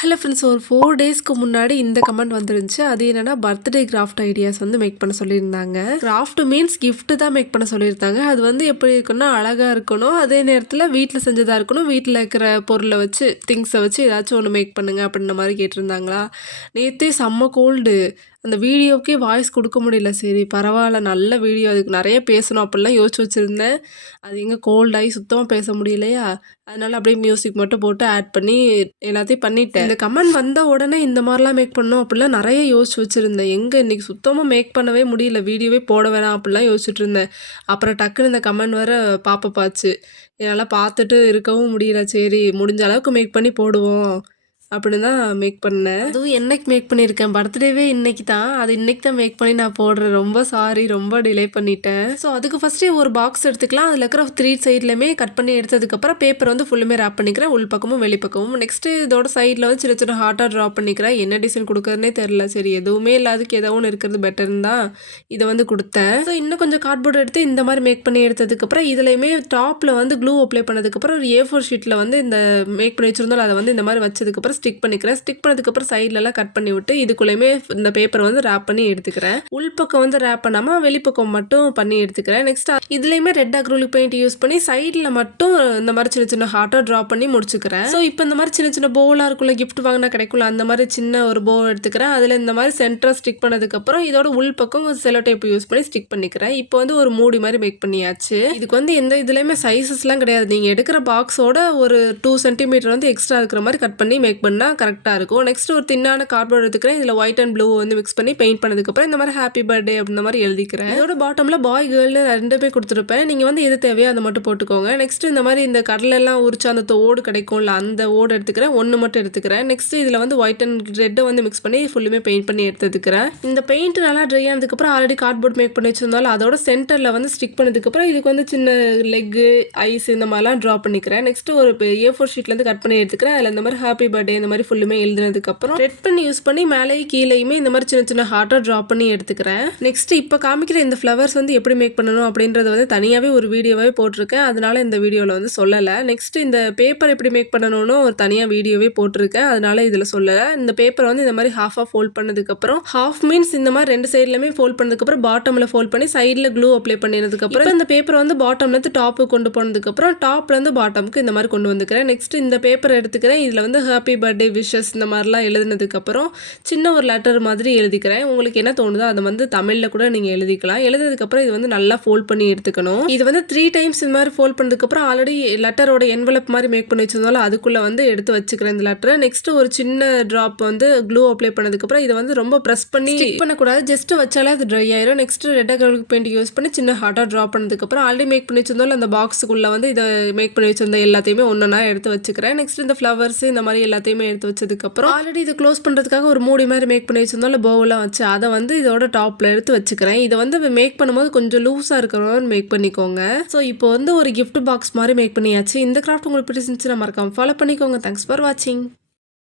Hello friends, ஒரு 4 டேஸ்க்கு முன்னாடி இந்த கமெண்ட் வந்துருந்துச்சு. அது என்னன்னா, பர்த்டே கிராஃப்ட் ஐடியாஸ் வந்து மேக் பண்ண சொல்லியிருந்தாங்க. கிராஃப்ட் மீன்ஸ் கிஃப்ட் தான் மேக் பண்ண சொல்லியிருந்தாங்க. அது வந்து எப்படி இருக்குன்னா, அழகா இருக்கணும். அதே நேரத்தில் வீட்டில் செஞ்சதா இருக்கணும். வீட்டில் இருக்கிற பொருளை வச்சு, திங்ஸை வச்சு ஏதாச்சும் ஒன்று மேக் பண்ணுங்க அப்படின்ற மாதிரி கேட்டிருந்தாங்களா. நேற்றே செம்ம கோல்டு. அந்த வீடியோவுக்கே வாய்ஸ் கொடுக்க முடியல. சரி பரவாயில்ல, நல்ல வீடியோ, அதுக்கு நிறைய பேசணும் அப்படிலாம் யோசிச்சு வச்சுருந்தேன். அது எங்கே கோல்டாகி சுத்தமாக பேச முடியலையா, அதனால அப்படியே மியூசிக் மட்டும் போட்டு ஆட் பண்ணி எல்லாத்தையும் பண்ணிட்டேன். இந்த கமெண்ட் வந்த உடனே இந்த மாதிரிலாம் மேக் பண்ணணும் அப்படிலாம் நிறைய யோசிச்சு வச்சுருந்தேன். எங்கே இன்றைக்கி சுத்தமாக மேக் பண்ணவே முடியல, வீடியோவே போட வேணாம் அப்படிலாம் யோசிச்சுட்டு இருந்தேன். அப்புறம் டக்குன்னு இந்த கமெண்ட் வர பாச்சு. என்னால் பார்த்துட்டு இருக்கவும் முடியல. சரி முடிஞ்ச அளவுக்கு மேக் பண்ணி போடுவோம் அப்படின்னு தான் மேக் பண்ணேன். அதுவும் என்னைக்கு மேக் பண்ணியிருக்கேன், பர்த்டேவே இன்னைக்கு தான். அது இன்னைக்கு தான் மேக் பண்ணி நான் போடுறேன். ரொம்ப சாரி, ரொம்ப டிலே பண்ணிட்டேன். ஸோ அதுக்கு ஃபஸ்ட்டே ஒரு பாக்ஸ் எடுத்துக்கலாம். அதில் இருக்கிற 3 சைட்லையுமே கட் பண்ணி எடுத்ததுக்கப்புறம் பேப்பர் வந்து ஃபுல்லுமே ரேப் பண்ணிக்கிறேன், உள் பக்கமும் வெளிப்பக்கமும். நெக்ஸ்ட்டு இதோட சைடில் வந்து சின்ன சின்ன ஹார்ட்டாக ட்ரா பண்ணிக்கிறேன். என்ன டிசைன் கொடுக்குறதுனே தெரில. சரி எதுவுமே இல்லாததுக்கு ஏதோ ஒன்று இருக்கிறது பெட்டர்னு தான் இதை வந்து கொடுத்தேன். ஸோ இன்னும் கொஞ்சம் கார்ட்போர்ட் எடுத்து இந்த மாதிரி மேக் பண்ணி எடுத்ததுக்கப்புறம் இதுலையுமே டாப்பில் வந்து க்ளூ அப்ளை பண்ணதுக்கப்புறம் ஒரு A4 ஷீட்டில் வந்து இந்த மேக் பண்ணி வச்சுருந்தோம், அதை வந்து இந்த மாதிரி வச்சதுக்கப்புறம் ஸ்டிக் பண்ணிக்கிறேன். ஸ்டிக் பண்ணதுக்கப்புறம் சைட்லலாம் கட் பண்ணி விட்டு இதுக்குள்ளேயுமே இந்த பேப்பர் வந்து ரேப் பண்ணி எடுத்துக்கிறேன். உள்பக்கம் வந்து ரேப் பண்ணாமல் வெளிப்பக்கம் மட்டும் பண்ணி எடுத்துக்கிறேன். நெக்ஸ்ட் இதுலேயுமே ரெட் அக்ரிலிக் பெயிண்ட் யூஸ் பண்ணி சைடில் மட்டும் இந்த மாதிரி சின்ன சின்ன ஹார்ட்டாக ட்ரா பண்ணி முடிச்சுக்கிறேன். ஸோ இப்போ இந்த மாதிரி சின்ன சின்ன போலாக இருக்குள்ள, கிஃப்ட் வாங்கினா கிடைக்கும்ல, அந்த மாதிரி சின்ன ஒரு போ எடுத்துக்கிறேன். அதில் இந்த மாதிரி சென்டராக ஸ்டிக் பண்ணதுக்கப்புறம் இதோட உள்பக்கம் செலோ டேப் யூஸ் பண்ணி ஸ்டிக் பண்ணிக்கிறேன். இப்போ வந்து ஒரு மூடி மாதிரி மேக் பண்ணியாச்சு. இதுக்கு வந்து எந்த இதுலேயுமே சைஸஸ்லாம் கிடையாது. நீங்கள் எடுக்கிற பாக்ஸோட ஒரு 2 சென்டிமீட்டர் வந்து எக்ஸ்ட்ரா இருக்கிற மாதிரி கட் பண்ணி மேக் பண்ணால் கரெக்டாக இருக்கும். நெக்ஸ்ட் ஒரு தின்னான கார்ட்போர்ட் எடுத்துக்கிறேன். இதில் ஒயிட் அண்ட் ப்ளூ வந்து மிக்ஸ் பண்ணி பெயிண்ட் பண்ணதுக்கப்புறம் இந்த மாதிரி ஹாப்பி பர்த்டே அப்படின்ற மாதிரி எழுதிக்கிறேன். இதோட பாட்டமில் பாய் கேர்ள்னு 2 பேர் கொடுத்துருப்பேன். நீங்கள் வந்து எது தேவையோ அதை மட்டும் போட்டுக்கோங்க. நெக்ஸ்ட் இந்த மாதிரி இந்த கடலெல்லாம் உரிச்சு அந்த ஓடு கிடைக்கும்ல, அந்த ஓடு எடுத்துக்கிறேன். ஒன்று மட்டும் எடுத்துக்கிறேன். நெக்ஸ்ட் இதில் வந்து ஒயிட் அண்ட் ரெட்டை வந்து மிக்ஸ் பண்ணி ஃபுல்லுமே பெயிண்ட் பண்ணி எடுத்துக்கிறேன். இந்த பெயிண்ட் நல்லா ட்ரை ஆனதுக்கப்புறம் ஆல்ரெடி கார்ட்போர்ட் மேக் பண்ணி வச்சிருந்தாலும் அதோட சென்டரில் வந்து ஸ்டிக் பண்ணதுக்கப்புறம் இதுக்கு வந்து சின்ன லெக்கு, ஐஸ் இந்த மாதிரிலாம் ட்ரா பண்ணிக்கிறேன். நெக்ஸ்ட் ஒரு A4 ஷீட்லேருந்து கட் பண்ணி எடுத்துக்கிறேன். அதில் இந்த மாதிரி ஹாப்பி பர்த்டே இந்த மாதிரி ஃபுல்லுமே எழுதுனதுக்கப்புறம் ரெட் பண்ணி யூஸ் பண்ணி மேலேயும் கீழேயுமே இந்த மாதிரி சின்ன சின்ன ஹார்ட்டாக ட்ரா பண்ணி எடுத்துக்கிறேன். நெக்ஸ்ட் இப்போ காமிக்கிற இந்த ஃப்ளவர்ஸ் வந்து எப்படி மேக் பண்ணணும் அப்படின்றத வந்து தனியாகவே ஒரு வீடியோவே போட்டிருக்கேன். அதனால இந்த வீடியோவில் வந்து சொல்லலை. நெக்ஸ்ட் இந்த பேப்பர் எப்படி மேக் பண்ணணும்னு ஒரு தனியாக வீடியோவே போட்டிருக்கேன். அதனால இதில் சொல்லலை. இந்த பேப்பர் வந்து இந்த மாதிரி ஹாஃபாக ஃபோல்ட் பண்ணதுக்கப்புறம், ஹாஃப் மீன்ஸ் இந்த மாதிரி 2 சைட்லையுமே ஃபோல்ட் பண்ணதுக்கப்புறம் பாட்டமில் ஃபோல்ட் பண்ணி சைடில் க்ளூ அப்ளை பண்ணினதுக்கப்புறம் இந்த பேப்பர் வந்து பாட்டம்லேருந்து டாப்புக்கு கொண்டு போனதுக்கப்புறம் டாப்லேருந்து பாட்டமுக்கு இந்த மாதிரி கொண்டு வந்துக்கிறேன். நெக்ஸ்ட் இந்த பேப்பர் எடுத்துக்கிறேன். இதில் வந்து ஹாப்பி பர்த்டே விஷஸ் இந்த மாதிரிலாம் எழுதுனதுக்கப்புறம் சின்ன ஒரு லெட்டர் மாதிரி எழுதிக்கிறேன். உங்களுக்கு என்ன தோணுதோ அதை வந்து தமிழில் கூட நீங்கள் எழுதிக்கலாம். எழுதுனதுக்கப்புறம் இது வந்து நல்லா ஃபோல்ட் பண்ணி எடுத்துக்கணும். இது வந்து 3 டைம்ஸ் இந்த மாதிரி ஃபோல்ட் பண்ணதுக்கப்புறம் ஆல்ரெடி லெட்டரோட என்வலப் மாதிரி மேக் பண்ணி வச்சிருந்தாலும் அதுக்குள்ளே வந்து எடுத்து வச்சுக்கிறேன் இந்த லெட்டரை. நெக்ஸ்ட் ஒரு சின்ன ட்ராப் வந்து க்ளூ அப்ளை பண்ணதுக்கப்புறம் இதை வந்து ரொம்ப ப்ரெஸ் பண்ணி ஸ்டிக் பண்ணக்கூடாது, ஜஸ்ட் வச்சாலே அது ட்ரை ஆயிரும். Next red acrylic paint use பண்ணி சின்ன ஹார்ட்டாக ட்ரா பண்ணதுக்கப்புறம் ஆல்ரெடி மேக் பண்ணி வச்சிருந்தாலும் அந்த பாக்ஸுக்குள்ளே வந்து இதை மேக் பண்ணி வச்சிருந்த எல்லாத்தையுமே ஒன்றா எடுத்து வச்சுக்கிறேன். நெக்ஸ்ட் இந்த ஃப்ளவர்ஸ் இந்த மாதிரி எல்லாத்தையுமே எடுத்து வச்சதுக்கப்புறம் ஆல்ரெடி இதை க்ளோஸ் பண்ணுறதுக்காக ஒரு மூடி மாதிரி மேக் பண்ணி வச்சிருந்தாலும் பவுலாம் வச்சு அதை வந்து இதோட டாப்பில் எடுத்து வச்சுக்கிறேன். இதை வந்து மேக் பண்ணும்போது கொஞ்சம் லூஸாக இருக்கிற மாதிரி மேக் பண்ணிக்கோங்க. ஸோ இப்போ வந்து ஒரு கிஃப்ட் பாக்ஸ் மாதிரி மேக் பண்ணியாச்சு. இந்த கிராஃப்ட் உங்களுக்கு பிடிச்சிருந்துச்சுன்னா மறக்காம ஃபாலோ பண்ணிக்கோங்க. தேங்க்ஸ் ஃபார் வாட்சிங்.